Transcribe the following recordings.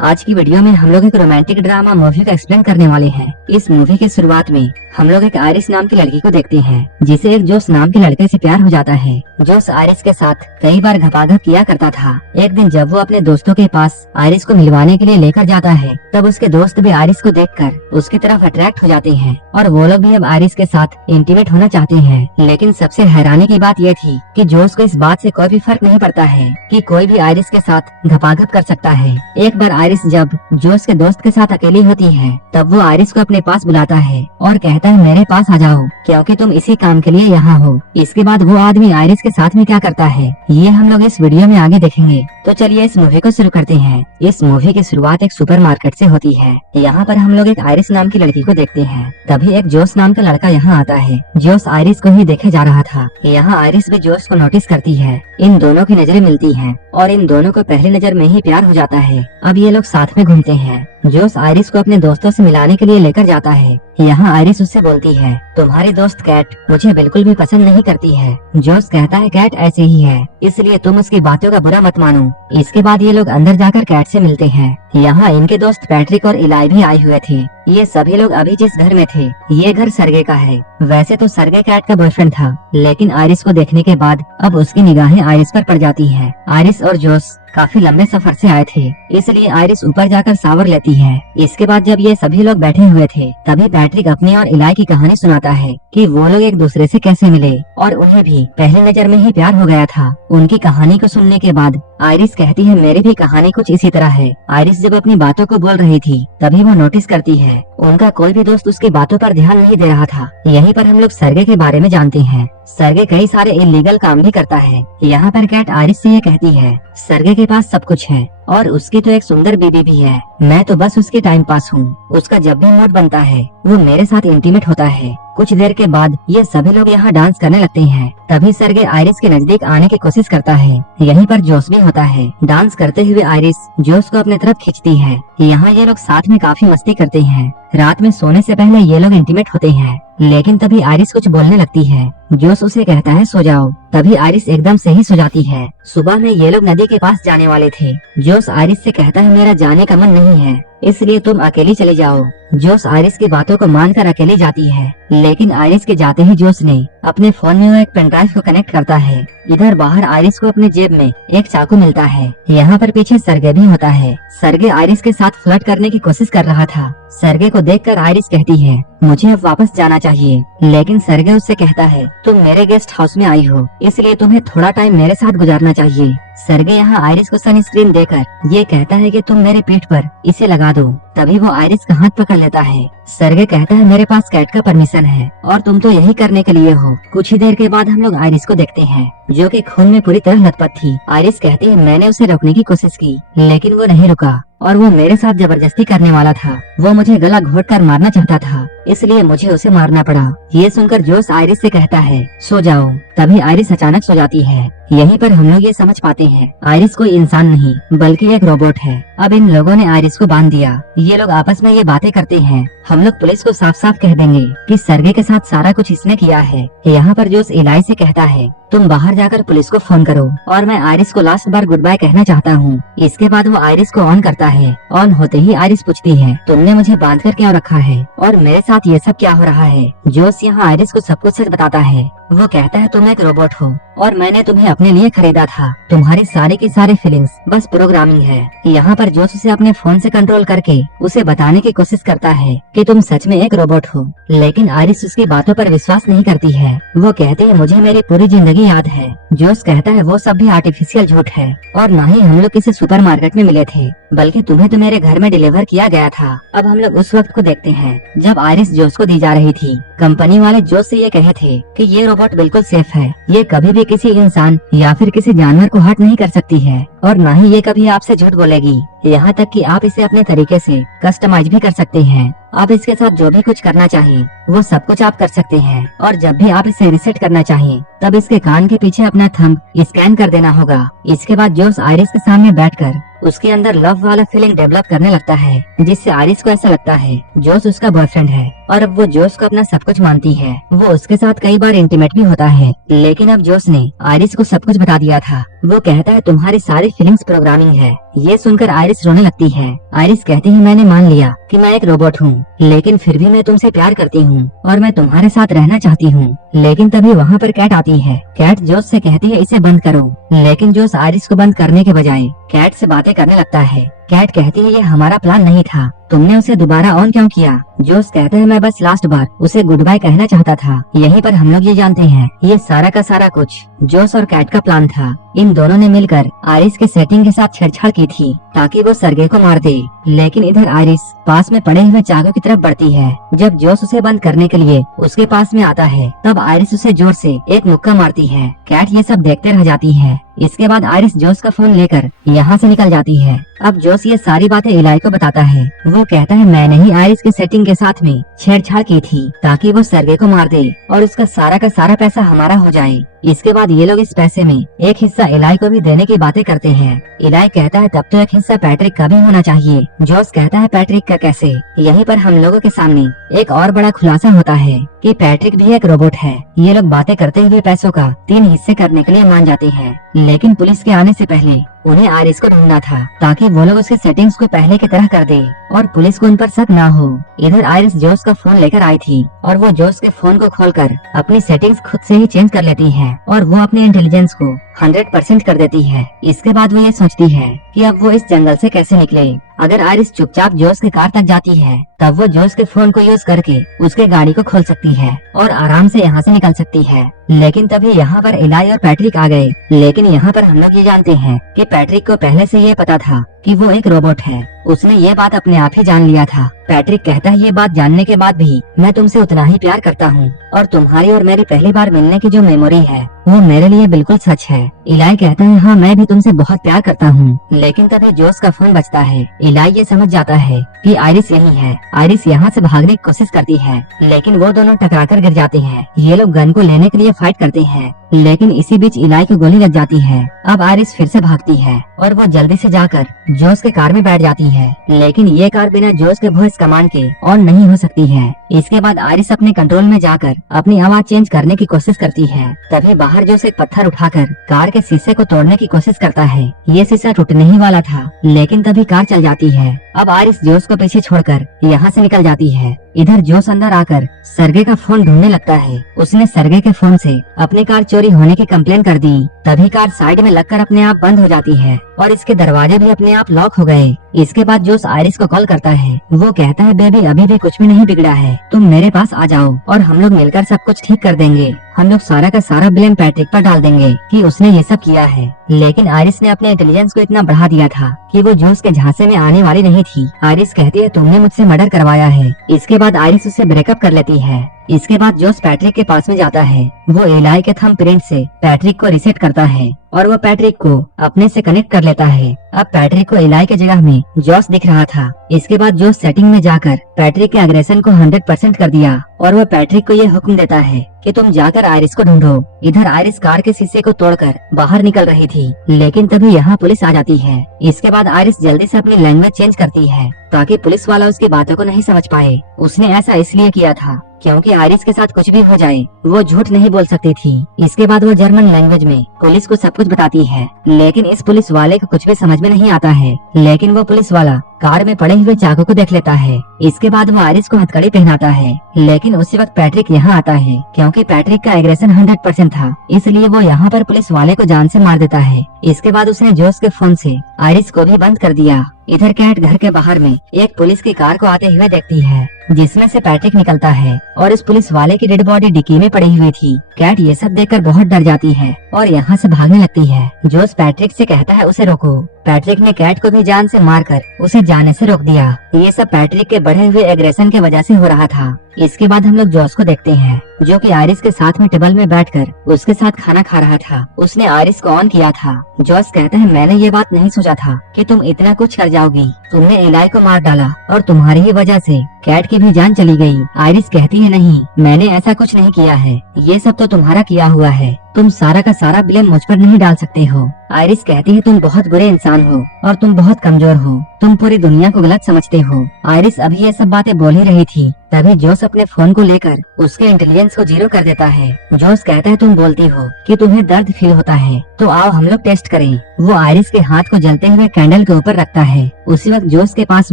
आज की वीडियो में हम लोग एक रोमांटिक ड्रामा मूवी का एक्सप्लेन करने वाले हैं। इस मूवी के शुरुआत में हम लोग एक आयरिस नाम की लड़की को देखते हैं जिसे एक जोश नाम के लड़के से प्यार हो जाता है। जोश आयरिस के साथ कई बार घपाघप किया करता था। एक दिन जब वो अपने दोस्तों के पास आयरिस को मिलवाने के लिए लेकर जाता है तब उसके दोस्त भी आयरिस को देखकर उसकी तरफ अट्रैक्ट हो जाते हैं और वो लोग भी अब आयरिस के साथ इंटीमेट होना चाहते हैं। लेकिन सबसे हैरानी की बात यह थी कि जोश को इस बात से कोई भी फर्क नहीं पड़ता है कि कोई भी आयरिस के साथ घपाघप कर सकता है। एक बार आयरिस जब जोश के दोस्त के साथ अकेली होती है तब वो आयरिस को अपने पास बुलाता है और कहता है मेरे पास आ जाओ क्योंकि तुम इसी काम के लिए यहाँ हो। इसके बाद वो आदमी आयरिस के साथ में क्या करता है ये हम लोग इस वीडियो में आगे देखेंगे। तो चलिए इस मूवी को शुरू करते हैं। इस मूवी की शुरुआत एक सुपरमार्केट से होती है। यहाँ पर हम लोग एक आयरिस नाम की लड़की को देखते हैं। तभी एक जोश नाम का लड़का यहाँ आता है। जोश आयरिस को ही देखे जा रहा था। यहाँ आयरिस भी जोश को नोटिस करती है। इन दोनों की नजरें मिलती हैं और इन दोनों को पहली नजर में ही प्यार हो जाता है। अब ये लोग साथ में घूमते हैं। जोश आयरिस को अपने दोस्तों से मिलाने के लिए लेकर जाता है। यहाँ आयरिस उससे बोलती है तुम्हारी दोस्त कैट मुझे बिल्कुल भी पसंद नहीं करती है। जोश कहता है कैट ऐसे ही है इसलिए तुम उसकी बातों का बुरा मत मानो। इसके बाद ये लोग अंदर जाकर कैट से मिलते हैं। यहाँ इनके दोस्त पैट्रिक और इलाई भी आए हुए थे। ये सभी लोग अभी जिस घर में थे ये घर सर्गे का है। वैसे तो सर्गे कैट का बॉयफ्रेंड था लेकिन आयरिस को देखने के बाद अब उसकी निगाहें आयरिस पर पड़ जाती हैं। आयरिस और जोश काफी लंबे सफर से आए थे इसलिए आयरिस ऊपर जाकर शावर लेती है। इसके बाद जब ये सभी लोग बैठे हुए थे तभी पैट्रिक अपनी और इलाई की कहानी सुनाता है कि वो लोग एक दूसरे से कैसे मिले और उन्हें भी पहली नजर में ही प्यार हो गया था। उनकी कहानी को सुनने के बाद आयरिस कहती है मेरी भी कहानी कुछ इसी तरह है। आयरिस जब अपनी बातों को बोल रही थी तभी वो नोटिस करती है उनका कोई भी दोस्त उसकी बातों पर ध्यान नहीं दे रहा था। यहीं पर हम लोग सर्गे के बारे में जानते हैं। सर्गे कई सारे इलीगल काम भी करता है। यहाँ पर कैट आयरिस से ये कहती है सर्गे के पास सब कुछ है और उसकी तो एक सुंदर बीबी भी है। मैं तो बस उसके टाइम पास हूँ। उसका जब भी मूड बनता है वो मेरे साथ इंटीमेट होता है। कुछ देर के बाद ये सभी लोग यहाँ डांस करने लगते हैं। तभी सर्गे आयरिस के नजदीक आने की कोशिश करता है। यहीं पर जोश भी होता है। डांस करते हुए आयरिस जोश को अपने तरफ खींचती है। यहाँ ये लोग साथ में काफी मस्ती करते हैं। रात में सोने से पहले ये लोग इंटीमेट होते हैं लेकिन तभी आयरिस कुछ बोलने लगती है। जोश उसे कहता है सो जाओ। तभी आयरिस एकदम से ही सो जाती है। सुबह में ये लोग नदी के पास जाने वाले थे। जोश आयरिस से कहता है मेरा जाने का मन नहीं है इसलिए तुम अकेली चले जाओ। जोश आयरिस की बातों को मानकर अकेली जाती है लेकिन आयरिस के जाते ही जोश ने अपने फोन में वो एक पेन ड्राइव को कनेक्ट करता है। इधर बाहर आयरिस को अपने जेब में एक चाकू मिलता है। यहाँ पर पीछे सर्गे भी होता है। सर्गे आयरिस के साथ फ्लर्ट करने की कोशिश कर रहा था। सर्गे को देखकर आयरिस कहती है मुझे अब वापस जाना चाहिए लेकिन सर्गे उससे कहता है तुम मेरे गेस्ट हाउस में आई हो इसलिए तुम्हें थोड़ा टाइम मेरे साथ गुजारना चाहिए। सर्गे यहाँ आयरिस को सनस्क्रीन देकर ये कहता है कि तुम मेरे पीठ पर इसे लगा दो। तभी वो आयरिस का हाथ पकड़ लेता है। सर्गे कहता है मेरे पास कैट का परमिशन है और तुम तो यही करने के लिए हो। कुछ ही देर के बाद हम लोग आयरिस को देखते हैं जो कि खून में पूरी तरह लथपथ थी। आयरिस कहती है मैंने उसे रोकने की कोशिश की लेकिन वो नहीं रुका और वो मेरे साथ जबरदस्ती करने वाला था। वो मुझे गला घोट कर मारना चाहता था इसलिए मुझे उसे मारना पड़ा। ये सुनकर जोश आयरिस से कहता है सो जाओ। तभी आयरिस अचानक सो जाती है। यहीं पर हम लोग ये समझ पाते हैं आयरिस कोई इंसान नहीं बल्कि एक रोबोट है। अब इन लोगों ने आयरिस को बांध दिया। ये लोग आपस में ये बातें करते हैं हम लोग पुलिस को साफ साफ कह देंगे कि सर्गे के साथ सारा कुछ इसने किया है। यहाँ पर जोश इलाई से कहता है तुम बाहर जाकर पुलिस को फोन करो और मैं आयरिस को लास्ट बार गुड बाय कहना चाहता हूँ। इसके बाद वो आयरिस को ऑन करता है। ऑन होते ही आयरिस पूछती है तुमने मुझे बांध कर क्यों रखा है और मेरे साथ ये सब क्या हो रहा है। जोश यहाँ आयरिस को सब कुछ सच बताता है। वो कहता है तुम एक रोबोट हो और मैंने तुम्हें अपने लिए खरीदा था। तुम्हारी सारी की सारी फीलिंग्स बस प्रोग्रामिंग है। यहाँ पर जोश उसे अपने फोन से कंट्रोल करके उसे बताने की कोशिश करता है कि तुम सच में एक रोबोट हो लेकिन आयरिस उसकी बातों पर विश्वास नहीं करती है। वो कहती है मुझे मेरी पूरी जिंदगी याद है। जोश कहता है वो सब भी आर्टिफिशियल झूठ है और न ही हम लोग किसी सुपरमार्केट में मिले थे बल्कि तुम्हें तो मेरे घर में डिलीवर किया गया था। अब हम लोग उस वक्त को देखते हैं जब आयरिस जोश को दी जा रही थी। कंपनी वाले जोश से ये कहे थे कि ये रोबोट बिल्कुल सेफ है। ये कभी भी किसी इंसान या फिर किसी जानवर को हर्ट नहीं कर सकती है और न ही ये कभी आपसे झूठ बोलेगी। यहाँ तक कि आप इसे अपने तरीके से कस्टमाइज भी कर सकते हैं। आप इसके साथ जो भी कुछ करना चाहिए वो सब कुछ आप कर सकते हैं और जब भी आप इसे रिसेट करना चाहिए तब इसके कान के पीछे अपना थंब स्कैन कर देना होगा। इसके बाद जोश आयरिस के सामने बैठकर उसके अंदर लव वाला फीलिंग डेवलप करने लगता है जिससे आयरिस को ऐसा लगता है जोश उसका बॉयफ्रेंड है और अब वो जोश को अपना सब कुछ मानती है। वो उसके साथ कई बार इंटीमेट भी होता है, लेकिन अब जोश ने आयरिस को सब कुछ बता दिया था। वो कहता है तुम्हारी सारी फीलिंग्स प्रोग्रामिंग है। ये सुनकर आयरिस रोने लगती है। आयरिस कहती है मैंने मान लिया कि मैं एक रोबोट हूँ, लेकिन फिर भी मैं तुमसे प्यार करती हूँ और मैं तुम्हारे साथ रहना चाहती हूँ। लेकिन तभी वहाँ पर कैट आती है। कैट जोश से कहती है इसे बंद करो, लेकिन जोश आयरिस को बंद करने के बजाय कैट से बातें करने लगता है। कैट कहती है ये हमारा प्लान नहीं था, तुमने उसे दोबारा ऑन क्यों किया? जोश कहता है मैं बस लास्ट बार उसे गुड बाय कहना चाहता था। यहीं पर हम लोग ये जानते हैं ये सारा का सारा कुछ जोश और कैट का प्लान था। इन दोनों ने मिलकर आयरिस के सेटिंग के साथ छेड़छाड़ की थी ताकि वो सरगे को मार दे। लेकिन इधर आयरिस पास में पड़े हुए चाकू की तरफ बढ़ती है। जब जोश उसे बंद करने के लिए उसके पास में आता है, तब आयरिस उसे जोर से एक मुक्का मारती है। कैट ये सब देखते रह जाती है। इसके बाद आयरिस जोश का फोन लेकर यहाँ से निकल जाती है। अब जोश ये सारी बातें इलाई को बताता है। वो कहता है मैंने ही आयरिस के सेटिंग के साथ में छेड़छाड़ की थी ताकि वो सरगे को मार दे और उसका सारा का सारा पैसा हमारा हो जाए। इसके बाद ये लोग इस पैसे में एक हिस्सा इलाई को भी देने की बातें करते हैं। इलाई कहता है तब तो एक हिस्सा पैट्रिक का भी होना चाहिए। जोश कहता है पैट्रिक का कैसे? यहीं पर हम लोगों के सामने एक और बड़ा खुलासा होता है कि पैट्रिक भी एक रोबोट है। ये लोग बातें करते हुए पैसों का 3 हिस्से करने के लिए मान जाते हैं, लेकिन पुलिस के आने से पहले उन्हें आयरिस को ढूंढना था ताकि वो लोग उसके सेटिंग्स को पहले की तरह कर दे और पुलिस को उन पर शक ना हो। इधर आयरिस जोश का फोन लेकर आई थी और वो जोश के फोन को खोलकर अपनी सेटिंग्स खुद से ही चेंज कर लेती है और वो अपने इंटेलिजेंस को 100% कर देती है। इसके बाद वो ये सोचती है कि अब वो इस जंगल से कैसे निकले। अगर आयरिस चुपचाप जोश के कार तक जाती है, तब वो जोश के फोन को यूज करके उसके गाड़ी को खोल सकती है और आराम से यहाँ से निकल सकती है। लेकिन तभी यहाँ पर इलाई और पैट्रिक आ गए। लेकिन यहाँ पर हम लोग ये जानते हैं कि पैट्रिक को पहले से ये पता था कि वो एक रोबोट है। उसने ये बात अपने आप ही जान लिया था। पैट्रिक कहता है ये बात जानने के बाद भी मैं तुमसे उतना ही प्यार करता हूँ और तुम्हारी और मेरी पहली बार मिलने की जो मेमोरी है वो मेरे लिए बिल्कुल सच है। इलाई कहता है हाँ मैं भी तुमसे बहुत प्यार करता हूँ। लेकिन तभी जोश का फोन बजता है। इलाई ये समझ जाता है कि आयरिस यही है। आयरिस यहाँ से भागने की कोशिश करती है, लेकिन वो दोनों टकराकर गिर जाते हैं। ये लोग गन को लेने के लिए फाइट करते हैं, लेकिन इसी बीच इलाई को गोली लग जाती है। अब आयरिस फिर से भागती है और वो जल्दी से जाकर जोश के कार में बैठ जाती है, लेकिन ये कार बिना जोश के वॉइस कमांड के ऑन नहीं हो सकती है। इसके बाद आयरिस अपने कंट्रोल में जाकर अपनी आवाज चेंज करने की कोशिश करती है। तभी बाहर जोश एक पत्थर उठाकर कार के शीशे को तोड़ने की कोशिश करता है। ये शीशा टूटने ही वाला था, लेकिन तभी कार चल जाती है। अब आयरिस जोश को पीछे छोड़कर यहाँ से निकल जाती है। इधर जोश अंदर आकर सरगे का फोन ढूंढने लगता है। उसने सरगे के फोन से अपनी कार चोरी होने की कंप्लेन कर दी। तभी कार साइड में लगकर अपने आप बंद हो जाती है और इसके दरवाजे भी अपने आप लॉक हो गए। इसके बाद जोश आयरिस को कॉल करता है। वो कहता है बेबी अभी भी कुछ भी नहीं बिगड़ा है, तुम मेरे पास आ जाओ और हम लोग मिलकर सब कुछ ठीक कर देंगे। हम लोग सारा का सारा ब्लेम पैट्रिक पर डाल देंगे कि उसने ये सब किया है। लेकिन आयरिस ने अपने इंटेलिजेंस को इतना बढ़ा दिया था कि वो जोश के झांसे में आने वाली नहीं थी। आयरिस कहती है तुमने मुझसे मर्डर करवाया है। इसके बाद आयरिस उससे ब्रेकअप कर लेती है। इसके बाद जोश पैट्रिक के पास में जाता है। वो इलाई के थंबप्रिंट से पैट्रिक को रीसेट करता है और वो पैट्रिक को अपने से कनेक्ट कर लेता है। अब पैट्रिक को इलाई के जगह में जोश दिख रहा था। इसके बाद जोश सेटिंग में जाकर पैट्रिक के एग्रेशन को 100% कर दिया और वो पैट्रिक को ये हुक्म देता है कि तुम जाकर आयरिस को ढूंढो। इधर आयरिस कार के शीशे को तोड़कर बाहर निकल रही थी, लेकिन तभी यहाँ पुलिस आ जाती है। इसके बाद आयरिस जल्दी से अपनी लैंग्वेज चेंज करती है ताकि पुलिस वाला उसकी बातों को नहीं समझ पाए। उसने ऐसा इसलिए किया था क्योंकि आयरिस के साथ कुछ भी हो जाए वो झूठ नहीं बोल सकती थी। इसके बाद वो जर्मन लैंग्वेज में पुलिस को सब कुछ बताती है, लेकिन इस पुलिस वाले को कुछ भी समझ में नहीं आता है। लेकिन वो पुलिस वाला कार में पड़े हुए चाकू को देख लेता है। इसके बाद वो आयरिस को हथकड़ी पहनाता है, लेकिन उसी वक्त पैट्रिक यहाँ आता है। क्योंकि पैट्रिक का एग्रेशन 100% था, इसलिए वो यहाँ पर पुलिस वाले को जान से मार देता है। इसके बाद उसने जोश के फोन से आयरिस को भी बंद कर दिया। इधर कैट घर के बाहर में एक पुलिस की कार को आते हुए देखती है, जिसमें से पैट्रिक निकलता है और इस पुलिस वाले की डेड बॉडी डिक्की में पड़ी हुई थी। कैट ये सब देखकर बहुत डर जाती है और यहाँ से भागने लगती है। जोश पैट्रिक से कहता है उसे रोको। पैट्रिक ने कैट को भी जान से मारकर उसे जाने से रोक दिया। ये सब पैट्रिक के बढ़े हुए एग्रेशन के वजह से हो रहा था। इसके बाद हम लोग जोश को देखते हैं, जो कि आयरिस के साथ में टेबल में बैठकर उसके साथ खाना खा रहा था। उसने आयरिस को ऑन किया था। जोश कहता है मैंने ये बात नहीं सोचा था कि तुम इतना कुछ कर जाओगी। तुमने इलाई को मार डाला और तुम्हारी ही वजह से कैट की भी जान चली गई। आयरिस कहती है नहीं, मैंने ऐसा कुछ नहीं किया है, ये सब तो तुम्हारा किया हुआ है। तुम सारा का सारा ब्लेम मुझ पर नहीं डाल सकते हो। आयरिस कहती है तुम बहुत बुरे इंसान हो और तुम बहुत कमजोर हो, तुम पूरी दुनिया को गलत समझते हो। आयरिस अभी ये सब बातें बोल ही रही थी तभी जोस अपने फोन को लेकर उसके इंटेलिजेंस को 0 कर देता है। जोस कहता है तुम बोलती हो कि तुम्हें दर्द फील होता है, तो आओ हम लोग टेस्ट करें। वो आयरिस के हाथ को जलते हुए कैंडल के ऊपर रखता है। उसी वक्त जोस के पास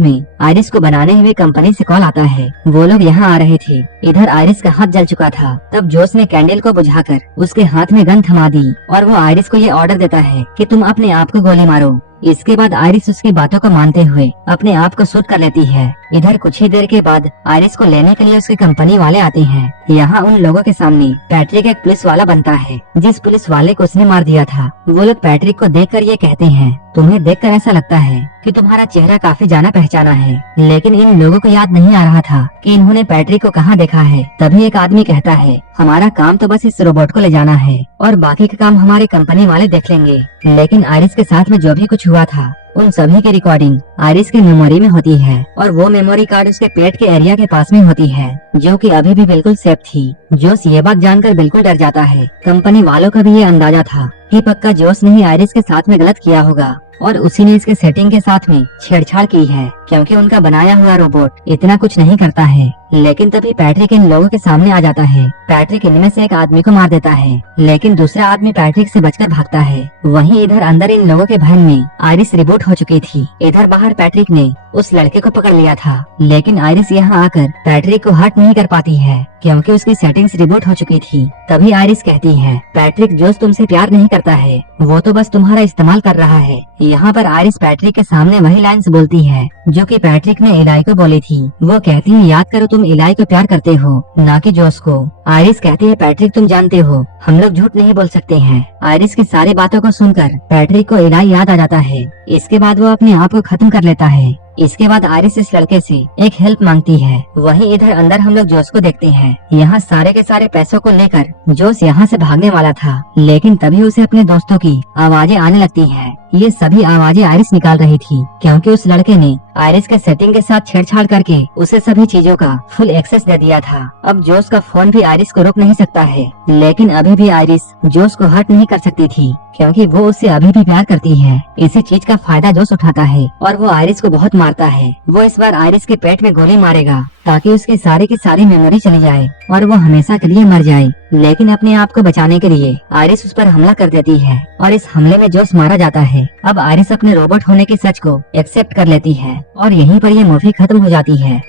में आयरिस को बनाने हुए कंपनी से कॉल आता है। वो लोग यहाँ आ रहे थे। इधर आयरिस का हाथ जल चुका था। तब जोस ने कैंडल को बुझाकर उसके हाथ में गन थमा दी और वो आयरिस को ये ऑर्डर देता है कि तुम अपने आप को गोली मारो। इसके बाद आयरिस उसकी बातों को मानते हुए अपने आप को शूट कर लेती है। इधर कुछ ही देर के बाद आयरिस को लेने के लिए उसकी कंपनी वाले आते हैं। यहाँ उन लोगों के सामने पैट्रिक एक पुलिस वाला बनता है, जिस पुलिस वाले को उसने मार दिया था। वो लोग पैट्रिक को देखकर ये कहते हैं, तुम्हें देखकर ऐसा लगता है कि तुम्हारा चेहरा काफी जाना पहचाना है। लेकिन इन लोगों को याद नहीं आ रहा था कि इन्होंने पैट्रिक को कहाँ देखा है। तभी एक आदमी कहता है, हमारा काम तो बस इस रोबोट को ले जाना है और बाकी का काम हमारे कंपनी वाले देख लेंगे। लेकिन आयरिस के साथ में जो भी कुछ हुआ था उन सभी की रिकॉर्डिंग आयरिस की मेमोरी में होती है और वो मेमोरी कार्ड उसके पेट के एरिया के पास में होती है, जो कि अभी भी बिल्कुल सेफ थी। जोस ये बात जानकर बिल्कुल डर जाता है। कंपनी वालों का भी ये अंदाजा था कि पक्का जोस ने ही आयरिस के साथ में गलत किया होगा और उसी ने इसके सेटिंग के साथ में छेड़छाड़ की है, क्योंकि उनका बनाया हुआ रोबोट इतना कुछ नहीं करता है। लेकिन तभी पैट्रिक इन लोगों के सामने आ जाता है। पैट्रिक इनमें से एक आदमी को मार देता है, लेकिन दूसरा आदमी पैट्रिक से बचकर भागता है। वहीं इधर अंदर इन लोगों के भवन में आयरिस रिबूट हो चुकी थी। इधर बाहर पैट्रिक ने उस लड़के को पकड़ लिया था, लेकिन आयरिस यहाँ आकर पैट्रिक को हर्ट नहीं कर पाती है, क्योंकि उसकी सेटिंग्स रिबूट हो चुकी थी। तभी आयरिस कहती है, पैट्रिक जोस तुमसे प्यार नहीं करता है, वो तो बस तुम्हारा इस्तेमाल कर रहा है। यहाँ पर आयरिस पैट्रिक के सामने वही लाइन्स बोलती है जो कि पैट्रिक ने इलाई को बोली थी। वो कहती है, याद करो तुम इलाई को प्यार करते हो, ना कि जोस को। आयरिस कहती है, पैट्रिक तुम जानते हो हम लोग झूठ नहीं बोल सकते हैं। आयरिस की सारी बातों को सुनकर पैट्रिक को इलाई याद आ जाता है। इसके बाद वो अपने आप को खत्म कर लेता है। इसके बाद आयरिस इस लड़के से एक हेल्प मांगती है। वहीं इधर अंदर हम लोग जोस को देखते हैं। यहाँ सारे के सारे पैसों को लेकर जोस यहाँ से भागने वाला था, लेकिन तभी उसे अपने दोस्तों की आवाजें आने लगती हैं। ये सभी आवाजें आयरिस निकाल रही थी, क्योंकि उस लड़के ने आयरिस के सेटिंग के साथ छेड़छाड़ करके उसे सभी चीजों का फुल एक्सेस दे दिया था। अब जोस का फोन भी आयरिस को रोक नहीं सकता है, लेकिन अभी भी आयरिस जोस को हर्ट नहीं कर सकती थी, क्योंकि वो उससे अभी भी प्यार करती है। इसी चीज का फायदा जोस उठाता है और वो आयरिस को बहुत मारता है। वो इस बार आयरिस के पेट में गोली मारेगा ताकि उसकी सारी की सारी मेमोरी चली जाए और वो हमेशा के लिए मर जाए। लेकिन अपने आप को बचाने के लिए आयरिस उस पर हमला कर देती है और इस हमले में जोस मारा जाता है। अब आयरिस अपने रोबोट होने के सच को एक्सेप्ट कर लेती है और यहीं पर ये मूवी खत्म हो जाती है।